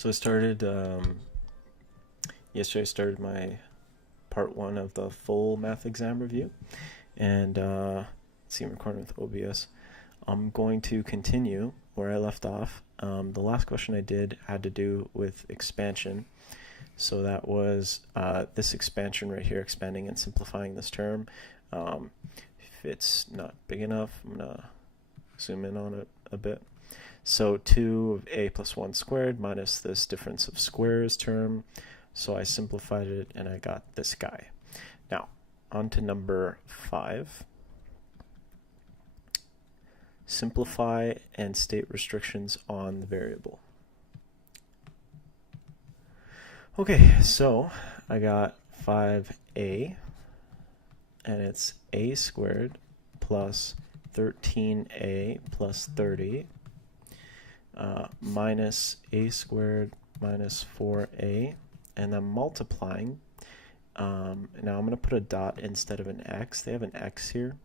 So I started yesterday. I started my part one of the full math exam review, and let's see, I'm recording with OBS. I'm going to continue where I left off. The last question I did had to do with expansion. So that was this expansion right here, expanding and simplifying this term. If it's not big enough, I'm going to zoom in on it a bit. So 2a plus 1 squared minus this difference of squares term. So I simplified it and I got this guy. Now, on to number 5. Simplify and state restrictions on the variable. Okay, so I got 5a, and it's a squared plus 13a plus 30 minus a squared minus 4a, and I'm multiplying. Now I'm going to put a dot instead of an x. They have an x here.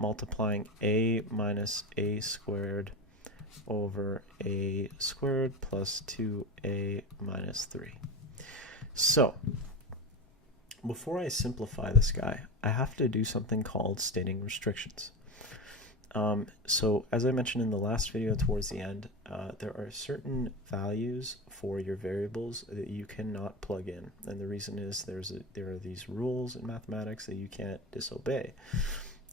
Multiplying a minus a squared over a squared plus 2a minus 3. So, before I simplify this guy, I have to do something called stating restrictions. So, as I mentioned in the last video towards the end, there are certain values for your variables that you cannot plug in. And the reason is there are these rules in mathematics that you can't disobey.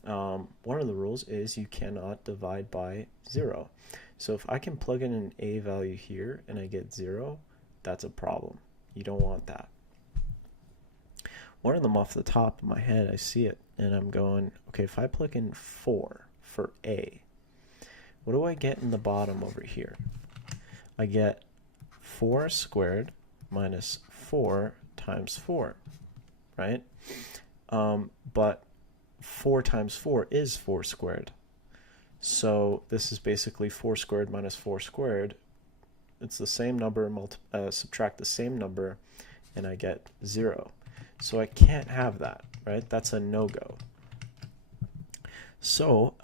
One of the rules is you cannot divide by 0. So if I can plug in an a value here and I get 0, that's a problem. You don't want that. One of them off the top of my head, I see it, and I'm going, okay, if I plug in 4 for a, what do I get in the bottom over here? I get 4 squared minus 4 times 4, right? But 4 times 4 is 4 squared. So this is basically 4 squared minus 4 squared. It's the same number, subtract the same number, and I get 0. So I can't have that, right? That's a no-go. So,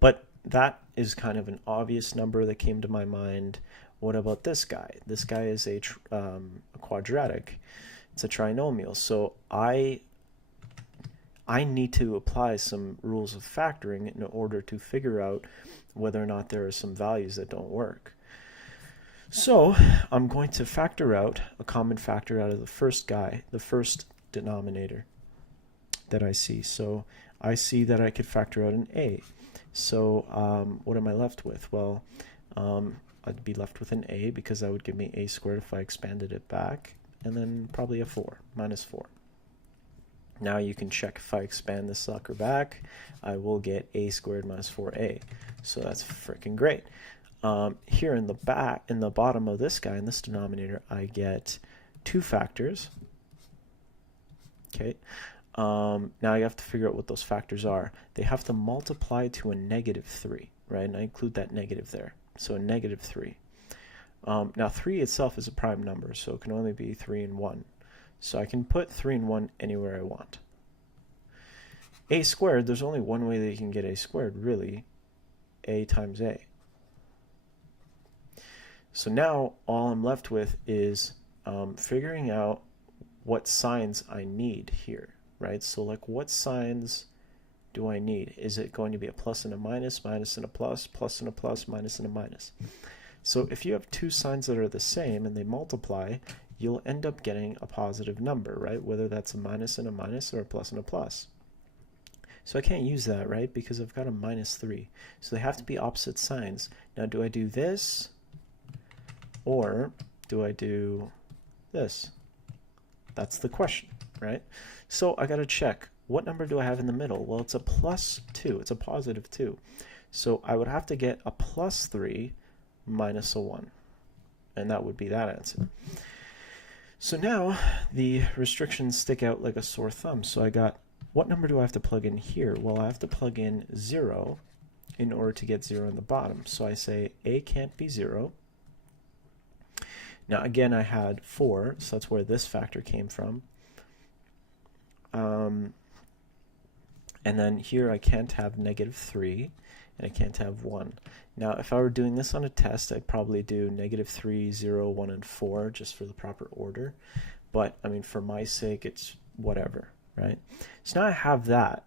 but that is kind of an obvious number that came to my mind. What about this guy? This guy is a quadratic. It's a trinomial. So I need to apply some rules of factoring in order to figure out whether or not there are some values that don't work. So I'm going to factor out a common factor out of the first guy, the first denominator that I see. So I see that I could factor out an a. So what am I left with? Well, I'd be left with an a because that would give me a squared if I expanded it back, and then probably a 4, minus 4. Now you can check if I expand this sucker back, I will get a squared minus 4a. So that's freaking great. Here in the bottom of this guy, in this denominator, I get 2 factors. Okay. Now you have to figure out what those factors are. They have to multiply to a negative 3, right? And I include that negative there. So a negative 3. Now 3 itself is a prime number, so it can only be 3 and 1. So I can put 3 and 1 anywhere I want. A squared, there's only one way that you can get a squared, really. A times a. So now all I'm left with is figuring out what signs I need here, right? So like, what signs do I need? Is it going to be a plus and a minus, minus and a plus and a plus, minus and a minus? So if you have 2 signs that are the same and they multiply, you'll end up getting a positive number, right? Whether that's a minus and a minus or a plus and a plus. So I can't use that, right? Because I've got a minus 3. So they have to be opposite signs. Now, do I do this or do I do this? That's the question, right? So I got to check, what number do I have in the middle? Well, it's a plus 2. It's a positive 2. So I would have to get a plus 3 minus a 1. And that would be that answer. So now the restrictions stick out like a sore thumb. So I got, what number do I have to plug in here? Well, I have to plug in 0 in order to get 0 in the bottom. So I say a can't be 0. Now again, I had 4, so that's where this factor came from. And then here I can't have negative 3. and it can't have 1. Now, if I were doing this on a test, I'd probably do -3, 0, 1, and 4 just for the proper order. But, I mean, for my sake, it's whatever, right? So now I have that.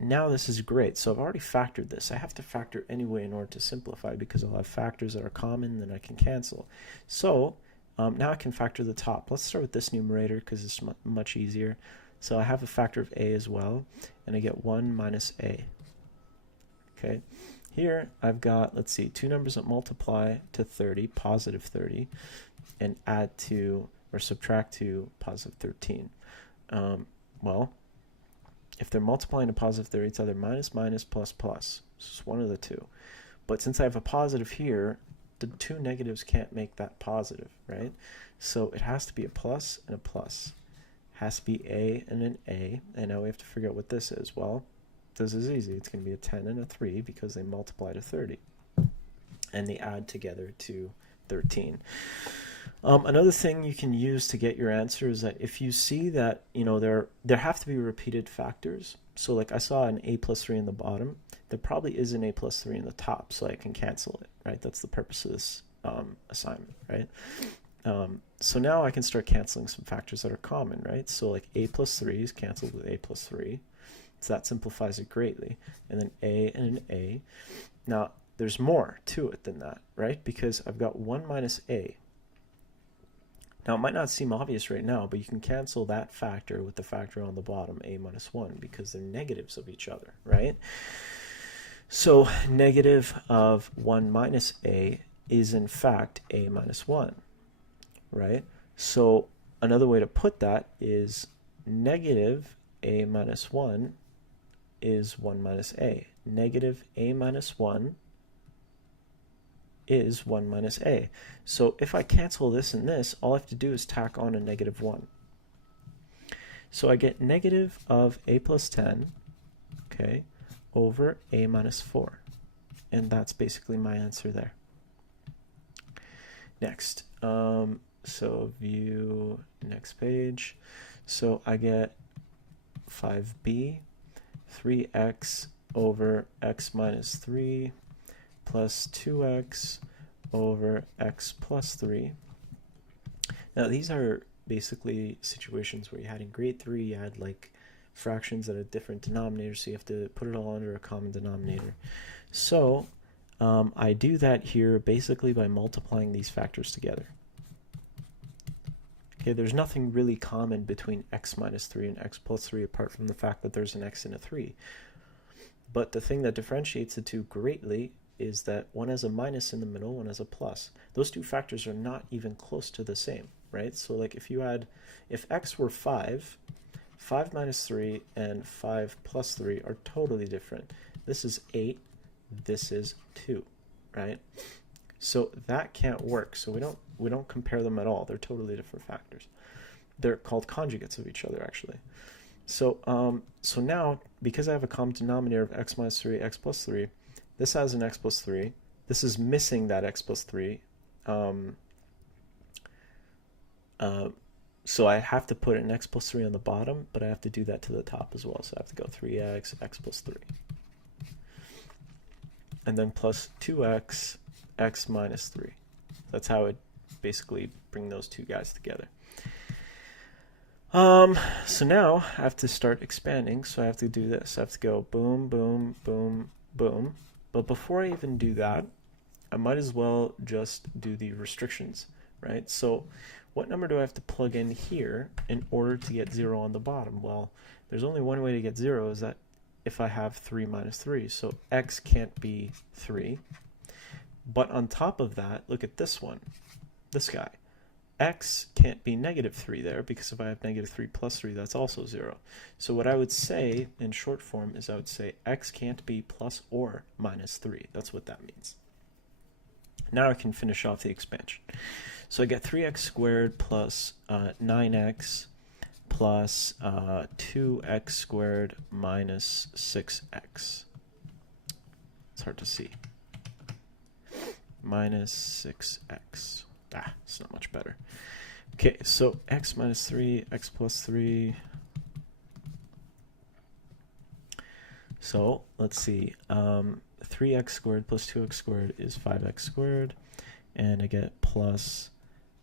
Now this is great. So I've already factored this. I have to factor anyway in order to simplify because I'll have factors that are common, then I can cancel. So now I can factor the top. Let's start with this numerator because it's much easier. So I have a factor of a as well, and I get 1 minus a. Okay, here I've got, let's see, two numbers that multiply to 30, positive 30, and add to or subtract to positive 13. Well, if they're multiplying to positive 30, it's either minus, minus, plus, plus. It's one of the two. But since I have a positive here, the two negatives can't make that positive, right? So it has to be a plus and a plus. It has to be a and an a. And now we have to figure out what this is. Well, this is easy. It's going to be a 10 and a 3 because they multiply to 30. And they add together to 13. Another thing you can use to get your answer is that if you see that, you know, there have to be repeated factors. So like I saw an a plus 3 in the bottom, there probably is an a plus 3 in the top, so I can cancel it, right? That's the purpose of this assignment, right? So now I can start canceling some factors that are common, right? So like a plus 3 is canceled with a plus 3. So that simplifies it greatly. And then a and an a. Now, there's more to it than that, right? Because I've got 1 minus a. Now, it might not seem obvious right now, but you can cancel that factor with the factor on the bottom, a minus 1, because they're negatives of each other, right? So negative of 1 minus a is, in fact, a minus 1, right? So another way to put that is negative a minus 1 is 1 minus a. Negative a minus 1 is 1 minus a. So if I cancel this and this, all I have to do is tack on a negative 1. So I get negative of a plus 10, okay, over a minus 4. And that's basically my answer there. Next, so view next page. So I get 5b, 3x over x minus 3 plus 2x over x plus 3. Now these are basically situations where you had in grade 3, you had like fractions that are different denominators, so you have to put it all under a common denominator. So I do that here basically by multiplying these factors together. Okay, there's nothing really common between x minus 3 and x plus 3 apart from the fact that there's an x and a 3. But the thing that differentiates the two greatly is that one has a minus in the middle, one has a plus. Those two factors are not even close to the same, right? So like if x were 5, 5 minus 3 and 5 plus 3 are totally different. This is 8, this is 2, right? So that can't work. So we don't compare them at all. They're totally different factors. They're called conjugates of each other, actually. So so now, because I have a common denominator of x minus 3, x plus 3, this has an x plus 3. This is missing that x plus 3. So I have to put an x plus 3 on the bottom, but I have to do that to the top as well. So I have to go 3x, x plus 3. And then plus 2x, x minus 3. That's how it basically bring those two guys together. So now I have to start expanding, so I have to do this. I have to go boom, boom, boom, boom. But before I even do that, I might as well just do the restrictions, right? So what number do I have to plug in here in order to get 0 on the bottom? Well, there's only one way to get 0, is that if I have 3 minus 3. So x can't be 3. But on top of that, look at this one, this guy. X can't be negative 3 there, because if I have negative 3 plus 3, that's also 0. So what I would say in short form is I would say x can't be plus or minus 3. That's what that means. Now I can finish off the expansion. So I get 3x squared plus 9x plus 2x squared minus 6x. It's hard to see. Minus 6x. It's not much better. Okay, so x minus 3, x plus 3. So let's see. 3x squared plus 2x squared is 5x squared, and I get plus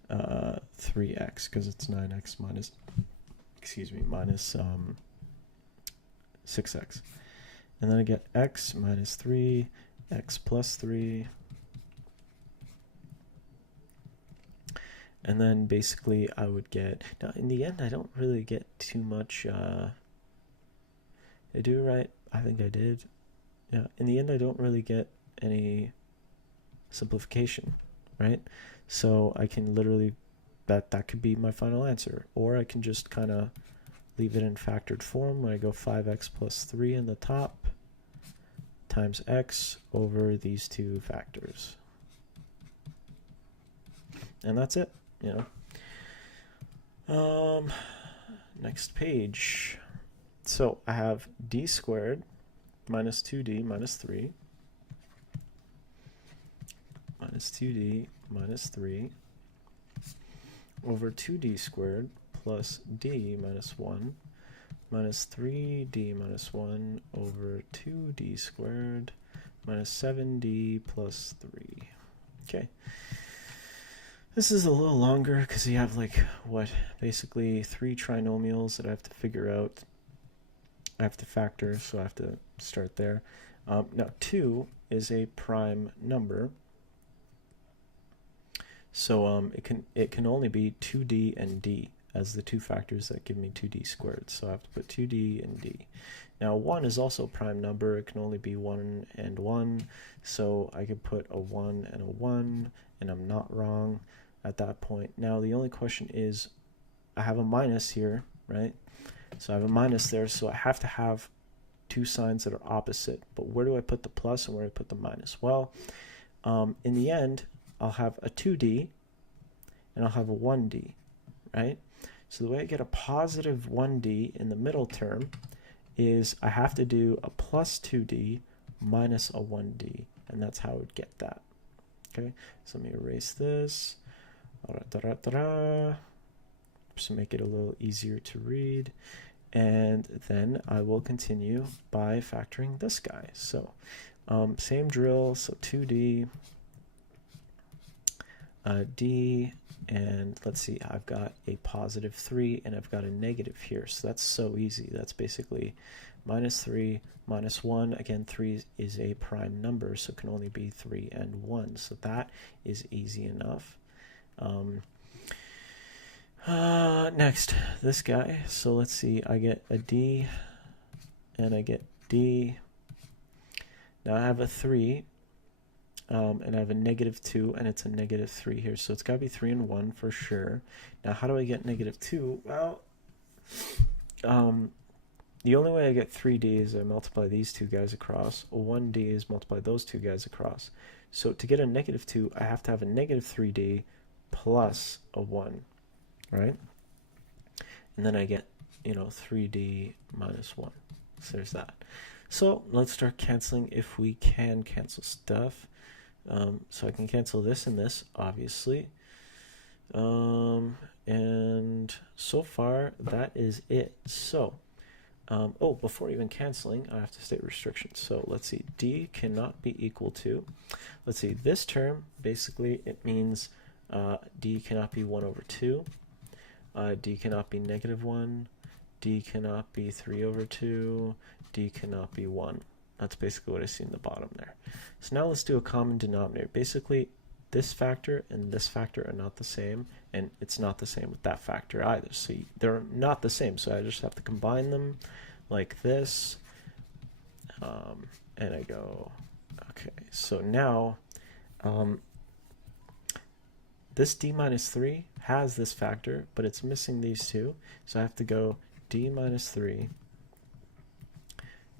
3x because it's 9x minus, minus 6x. And then I get x minus 3, x plus 3. And then basically I would get, now in the end I don't really get too much, I do, right? I think I did. Yeah, in the end I don't really get any simplification, right? So I can literally, that could be my final answer. Or I can just kind of leave it in factored form when I go 5x plus 3 in the top times x over these two factors. And that's it, you know. Next page. So I have d squared minus 2d minus 3 minus 2d minus 3 over 2d squared plus d minus 1 minus 3d minus 1 over 2d squared minus 7d plus 3. Okay. This is a little longer because you have like, what, basically 3 trinomials that I have to figure out. I have to factor, so I have to start there. Now 2 is a prime number. So it can only be 2d and d as the two factors that give me 2d squared. So I have to put 2d and d. Now 1 is also a prime number. It can only be 1 and 1. So I could put a 1 and a 1, and I'm not wrong at that point. Now the only question is, I have a minus here, right? So I have a minus there, so I have to have two signs that are opposite. But where do I put the plus and where do I put the minus? Well, in the end, I'll have a 2d and I'll have a 1d, right? So the way I get a positive 1d in the middle term is I have to do a plus 2d minus a 1d, and that's how I would get that. Okay, so let me erase this. Just to make it a little easier to read. And then I will continue by factoring this guy. So same drill, so 2d, d, and let's see, I've got a positive 3 and I've got a negative here. So that's so easy. That's basically minus 3 minus 1. Again, 3 is a prime number, so it can only be 3 and 1. So that is easy enough. Next, this guy. So let's see, I get a d and I get d. Now I have a 3 and I have a negative 2 and it's a negative 3 here. So it's got to be 3 and 1 for sure. Now how do I get negative 2? Well, the only way I get 3d is I multiply these two guys across. 1d is multiply those two guys across. So to get a negative 2, I have to have a negative 3d plus a 1, right? And then I get, 3d minus 1. So there's that. So let's start canceling if we can cancel stuff. So I can cancel this and this, obviously. And so far, that is it. So, before even canceling, I have to state restrictions. So let's see, d cannot be equal to, let's see, this term, basically it means d cannot be 1 over 2, d cannot be negative 1, d cannot be 3 over 2, d cannot be 1. That's basically what I see in the bottom there. So now let's do a common denominator. Basically, this factor and this factor are not the same, and it's not the same with that factor either. So they're not the same, so I just have to combine them like this. And I go, okay, so now this d minus 3 has this factor, but it's missing these two. So I have to go d minus 3,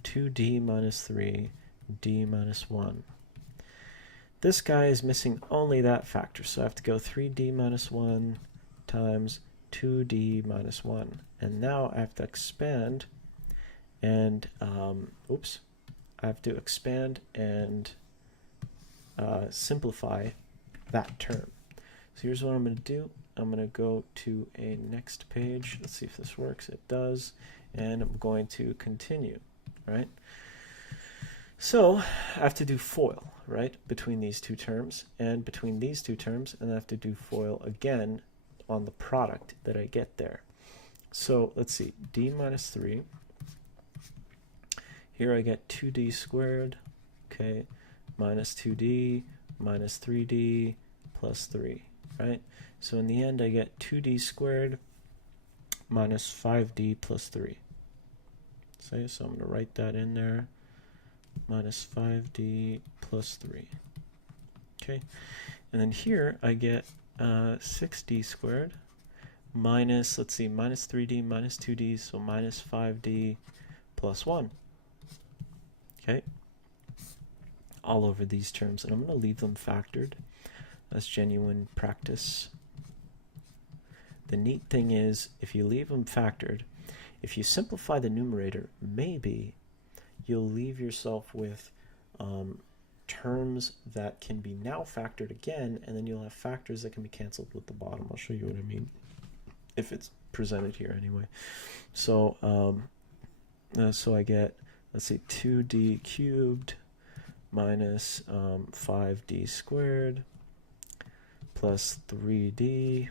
2d minus 3, d minus 1. This guy is missing only that factor, so I have to go 3d minus 1 times 2d minus 1. And now I have to expand and, I have to expand and simplify that term. So here's what I'm going to do. I'm going to go to a next page. Let's see if this works. It does. And I'm going to continue, right? So I have to do FOIL, right, between these two terms and between these two terms, and I have to do FOIL again on the product that I get there. So let's see, d minus 3. Here I get 2d squared, okay, minus 2d minus 3d plus 3, right? So in the end, I get 2d squared minus 5d plus 3. Okay, so I'm going to write that in there, minus 5d plus 3. Okay, and then here I get 6d squared minus, let's see, minus 3d minus 2d, so minus 5d plus 1. Okay, all over these terms, and I'm going to leave them factored. That's genuine practice. The neat thing is, if you leave them factored, if you simplify the numerator, maybe you'll leave yourself with terms that can be now factored again, and then you'll have factors that can be canceled with the bottom. I'll show you what I mean, if it's presented here anyway. So, so I get, let's see, 2d cubed minus 5d squared plus 3d.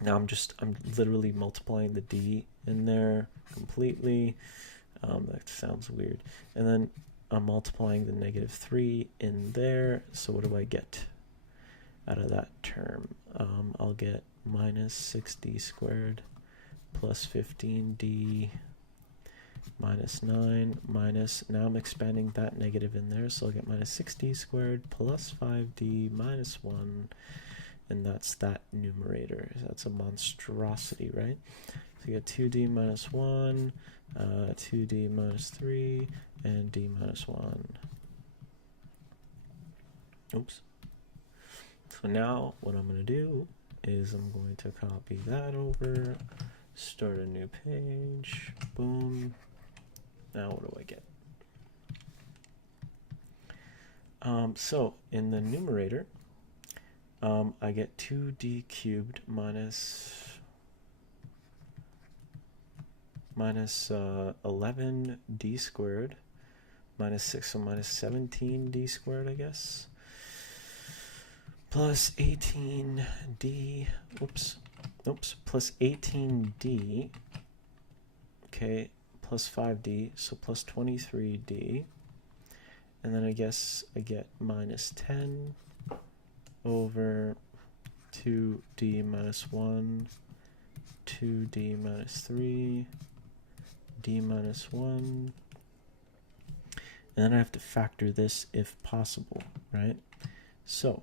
Now I'm literally multiplying the d in there completely. That sounds weird. And then I'm multiplying the negative 3 in there. So what do I get out of that term? I'll get minus 6d squared plus 15d minus 9 minus, now I'm expanding that negative in there, so I'll get minus 6d squared plus 5d minus 1, and that's that numerator. That's a monstrosity, right? So you get 2d minus 1, 2d minus 3, and d minus 1. Oops. So now what I'm going to do is I'm going to copy that over, start a new page, boom. Now what do I get? So in the numerator, I get 2d cubed minus 11d squared minus 6, so minus 17d squared, I guess, plus 18d, plus 18d, okay, plus 5d, so plus 23d, and then I guess I get minus 10 over 2d minus 1, 2d minus 3, d minus 1, and then I have to factor this if possible, right? So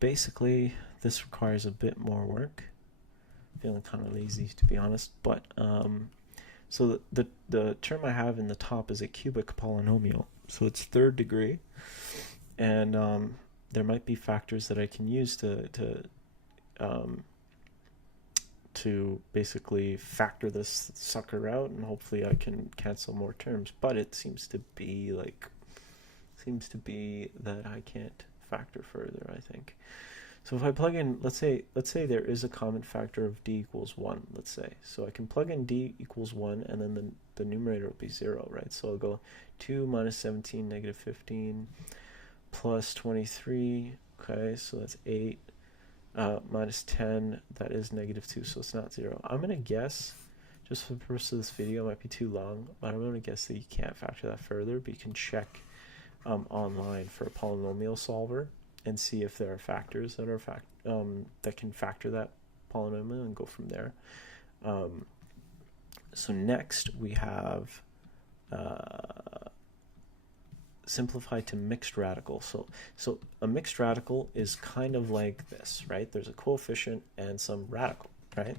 basically this requires a bit more work. Feeling kind of lazy, to be honest, but so the term I have in the top is a cubic polynomial, so it's third degree, and there might be factors that I can use to basically factor this sucker out, and hopefully I can cancel more terms. But it seems to be that I can't factor further, I think. So if I plug in, let's say there is a common factor of d equals 1, let's say. So I can plug in d equals 1, and then the numerator will be 0, right? So I'll go 2 minus 17, negative 15, plus 23, okay, so that's 8, minus 10, that is negative 2, so it's not 0. I'm going to guess, just for the purpose of this video, it might be too long, but I'm going to guess that you can't factor that further, but you can check online for a polynomial solver and see if there are factors that are that can factor that polynomial and go from there. So next we have simplify to mixed radical. So a mixed radical is kind of like this, right? There's a coefficient and some radical, right?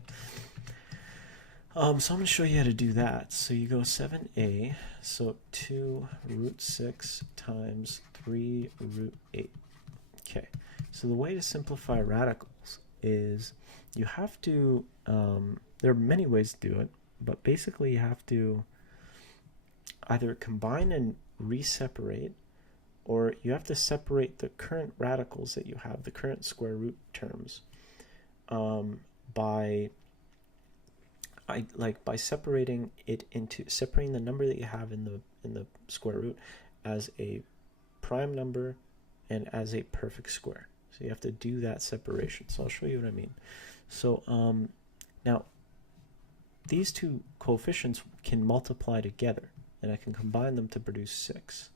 So I'm going to show you how to do that. So you go 7a, so 2 root 6 times 3 root 8. Okay, so the way to simplify radicals is you have to, there are many ways to do it, but basically you have to either combine and re-separate, or you have to separate the current radicals that you have, the current square root terms, by separating the number that you have in in the square root as a prime number and as a perfect square. So you have to do that separation. So I'll show you what I mean. So now these two coefficients can multiply together, and I can combine them to produce 6.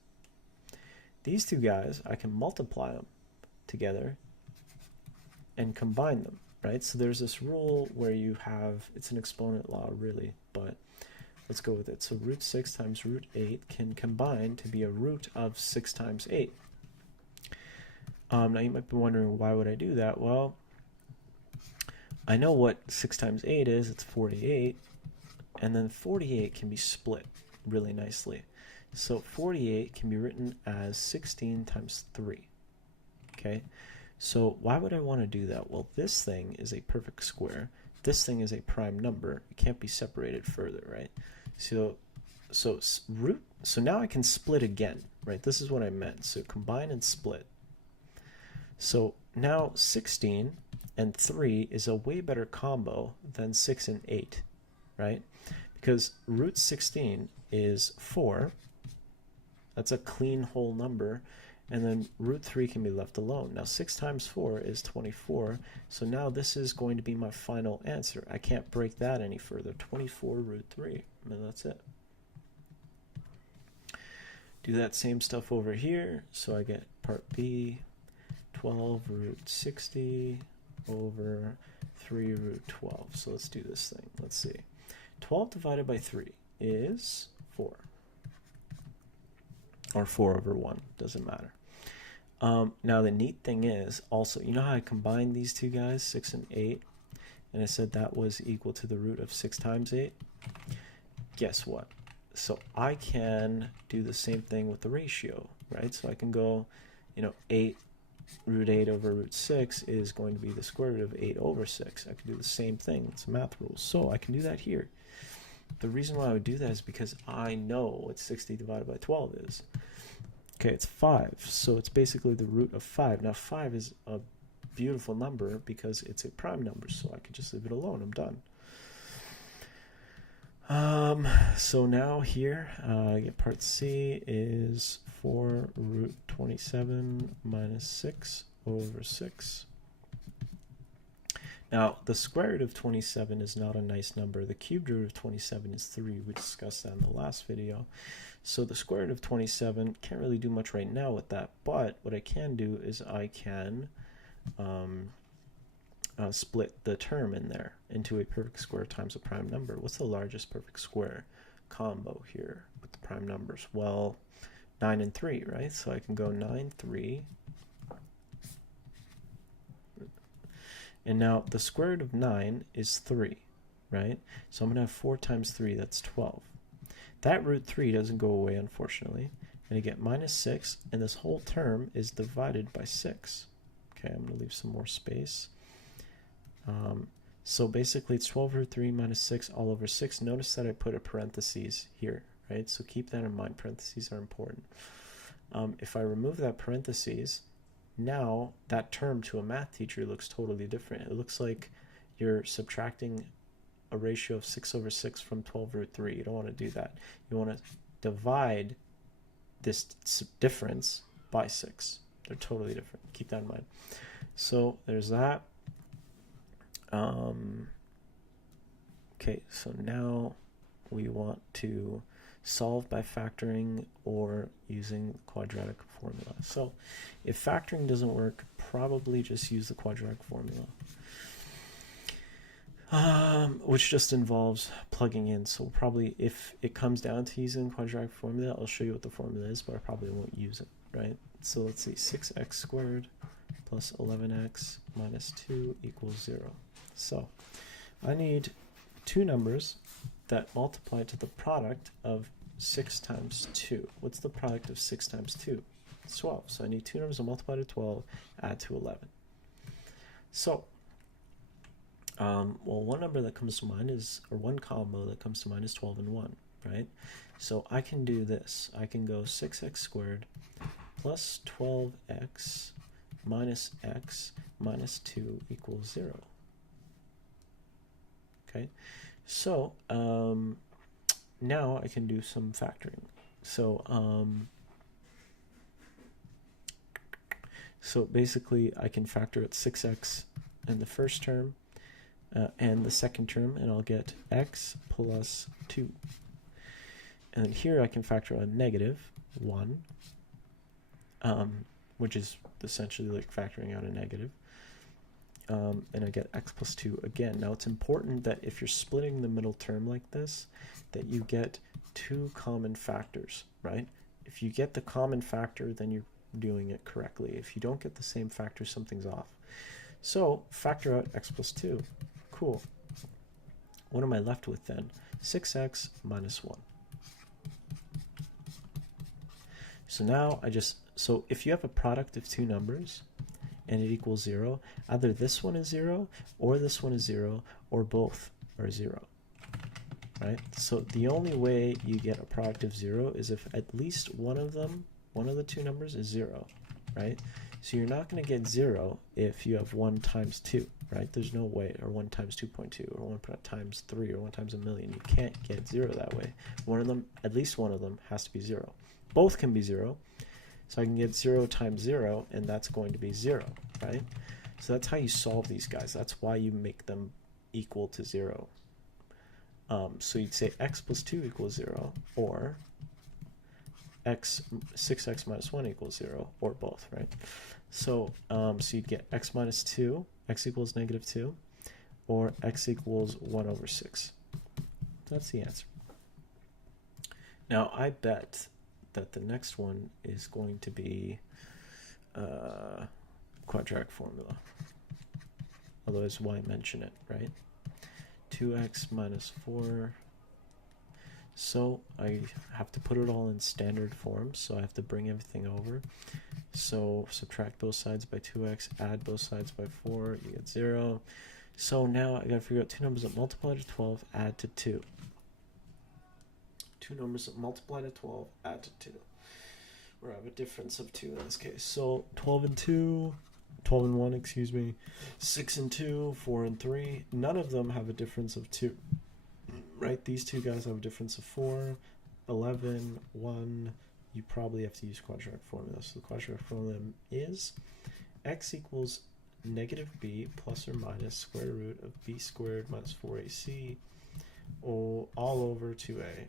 These two guys, I can multiply them together and combine them, right? So there's this rule where you have, it's an exponent law really, but let's go with it. So root 6 times root 8 can combine to be a root of 6 times 8. Now you might be wondering, why would I do that? Well, I know what 6 times 8 is. It's 48. And then 48 can be split really nicely. So 48 can be written as 16 times 3. Okay? So why would I want to do that? Well, this thing is a perfect square. This thing is a prime number. It can't be separated further, right? So now I can split again, right? This is what I meant. So combine and split. So now 16 and 3 is a way better combo than 6 and 8, right? Because root 16 is 4. That's a clean whole number. And then root 3 can be left alone. Now 6 times 4 is 24. So now this is going to be my final answer. I can't break that any further. 24 root 3. And that's it. Do that same stuff over here. So I get part B, 12 root 60 over 3 root 12. So let's do this thing. Let's see. 12 divided by 3 is 4. Or 4 over 1. Doesn't matter. Now the neat thing is also, you know how I combined these two guys, 6 and 8, and I said that was equal to the root of 6 times 8? Guess what? So I can do the same thing with the ratio, right? So I can go, 8 root 8 over root 6 is going to be the square root of 8 over 6. I can do the same thing. It's math rules. So I can do that here. The reason why I would do that is because I know what 60 divided by 12 is. Okay, it's 5, so it's basically the root of 5. Now 5 is a beautiful number because it's a prime number, so I can just leave it alone. I'm done. So now here, I get part C is 4 root 27 minus 6 over 6. Now, the square root of 27 is not a nice number. The cubed root of 27 is 3. We discussed that in the last video. So the square root of 27, can't really do much right now with that, but what I can do is I can split the term in there into a perfect square times a prime number. What's the largest perfect square combo here with the prime numbers? Well, 9 and 3, right? So I can go 9, 3. And now the square root of 9 is 3, right? So I'm going to have 4 times 3, that's 12. That root 3 doesn't go away, unfortunately. And I get minus 6, and this whole term is divided by 6. Okay, I'm going to leave some more space. So basically it's 12 root 3 minus 6 all over 6. Notice that I put a parentheses here, right? So keep that in mind. Parentheses are important. If I remove that parentheses, now that term to a math teacher looks totally different. It looks like you're subtracting a ratio of 6 over 6 from 12 root 3. You don't want to do that. You want to divide this difference by 6. They're totally different. Keep that in mind. So there's that. Okay, so now we want to solve by factoring or using the quadratic formula. So if factoring doesn't work, probably just use the quadratic formula, which just involves plugging in. So probably if it comes down to using quadratic formula, I'll show you what the formula is, but I probably won't use it, right? So let's see, 6x squared plus 11x minus 2 equals 0. So I need two numbers that multiply to the product of 6 times 2. What's the product of 6 times 2? It's 12. So I need two numbers that multiply to 12, add to 11. So, well, one number that comes to mind is, or one combo that comes to mind is 12 and 1, right? So I can do this. I can go 6x squared plus 12x minus x minus 2 equals 0. Okay, so now I can do some factoring. So basically I can factor out 6x in the first term and the second term, and I'll get x plus 2. And then here I can factor out a negative 1, which is essentially like factoring out a negative. And I get x plus 2 again. Now it's important that if you're splitting the middle term like this, that you get 2 common factors, right? If you get the common factor, then you're doing it correctly. If you don't get the same factor, something's off. So factor out x plus 2. Cool. What am I left with then? 6x minus 1. So now so if you have a product of two numbers and it equals 0, either this one is 0 or this one is 0 or both are 0, right? So the only way you get a product of 0 is if at least one of the two numbers is 0, right? So you're not going to get 0 if you have 1 times 2, right? There's no way, or 1 times 2.2, or 1 times 3, or 1 times a million. You can't get 0 that way. One of them, at least one of them, has to be 0. Both can be 0, so I can get 0 times 0, and that's going to be 0, right? So that's how you solve these guys. That's why you make them equal to 0. So you'd say x plus 2 equals 0, or 6x minus 1 equals 0, or both, right? So, so you'd get x minus 2, x equals negative 2, or x equals 1 over 6. That's the answer. Now, I bet that the next one is going to be quadratic formula. Otherwise, why mention it, right? 2x minus 4. So I have to put it all in standard form, so I have to bring everything over. So subtract both sides by 2x, add both sides by 4, you get 0. So now I gotta figure out two numbers that multiply to 12, add to 2. Two numbers that multiply to 12, add to 2. Or have a difference of 2 in this case. So 12 and 1, excuse me, 6 and 2, 4 and 3, none of them have a difference of 2. Right, these two guys have a difference of 4, 11, 1. You probably have to use quadratic formula. So the quadratic formula is x equals negative b plus or minus square root of b squared minus 4ac all over 2a.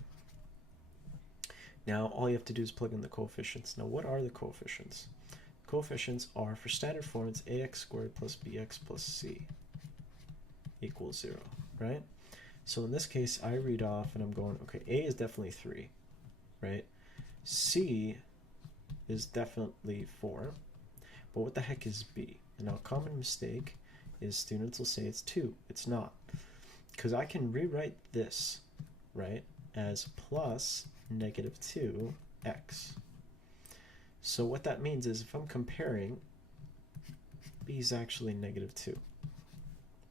Now all you have to do is plug in the coefficients. Now what are the coefficients? Coefficients are, for standard form, it's ax squared plus bx plus c equals 0, right? So in this case, I read off and I'm going, okay, A is definitely 3, right? C is definitely 4, but what the heck is B? And now a common mistake is students will say it's 2. It's not. Because I can rewrite this, right, as plus negative 2x. So what that means is if I'm comparing, B is actually negative 2,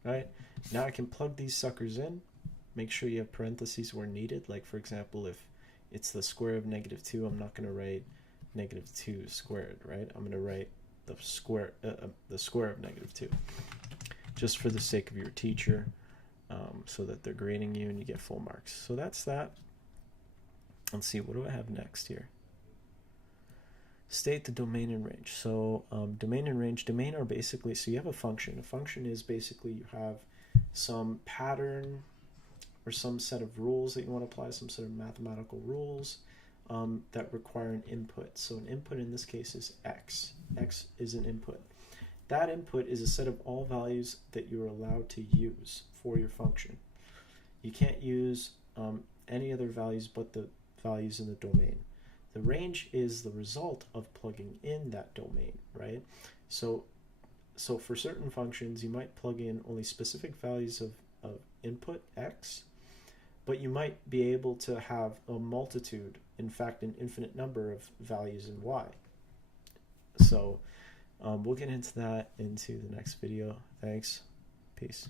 right? Now I can plug these suckers in. Make sure you have parentheses where needed. Like, for example, if it's the square of negative 2, I'm not going to write negative 2 squared, right? I'm going to write the square of negative 2, just for the sake of your teacher, so that they're grading you and you get full marks. So that's that. Let's see, what do I have next here? State the domain and range. So domain and range. Domain are basically, so you have a function. A function is basically you have some pattern or some set of rules that you want to apply, some set of mathematical rules that require an input. So an input in this case is x. X is an input. That input is a set of all values that you're allowed to use for your function. You can't use any other values but the values in the domain. The range is the result of plugging in that domain, right? So for certain functions, you might plug in only specific values of input x, but you might be able to have a multitude, in fact, an infinite number of values in y. So we'll get into that into the next video. Thanks. Peace.